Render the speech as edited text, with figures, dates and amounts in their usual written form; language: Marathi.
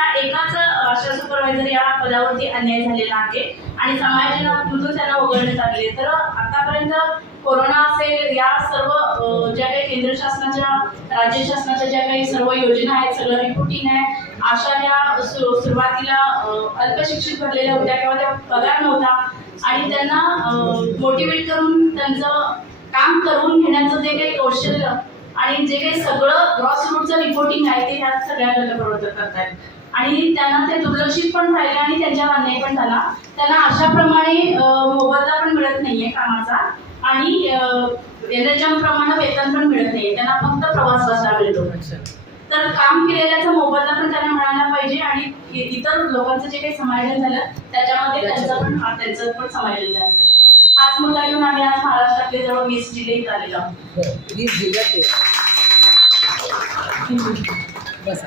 ह्या एकाच आशा सुपरवायझर या पदावरती अन्याय झालेला आहे आणि समाजातून त्यांना वगळण्यात आले. तर आतापर्यंत कोरोना असेल या सर्व ज्या काही केंद्र शासनाच्या राज्य शासनाच्या ज्या काही सर्व योजना आहेत सगळं रिपोर्टिंग आहे. आशा या सुरुवातीला अल्पशिक्षित भरलेल्या होत्या किंवा त्या पगार नव्हता आणि त्यांना मोटिवेट करून त्यांचं काम करून घेण्याचं जे काही कौशल्य आणि जे काही सगळं ग्रॉस रूटचं रिपोर्टिंग आहे ते ह्या सगळ्या गटप्रवर्तक करतायत आणि त्यांना ते दुर्लक्षित पण राहिले आणि त्यांच्यावर अन्याय पण झाला. त्यांना अशाप्रमाणे मोबदला पण मिळत नाहीये कामाचा आणि एनएचएम प्रमाणे वेतन पण मिळत नाहीये. त्यांना फक्त प्रवास भत्ता मिळतो. तर काम केलेल्याचा मोबदला पण त्यांना मिळाला पाहिजे आणि इतर लोकांचं जे काही समायोजन झालं त्याच्यामध्ये त्यांचं पण समायोजन झालं. हाच मुद्दा घेऊन आम्ही आज महाराष्ट्रातले जवळ 20 जिल्हे इथं आलेलो आहोत. 20 जिल्ह्यात बसा.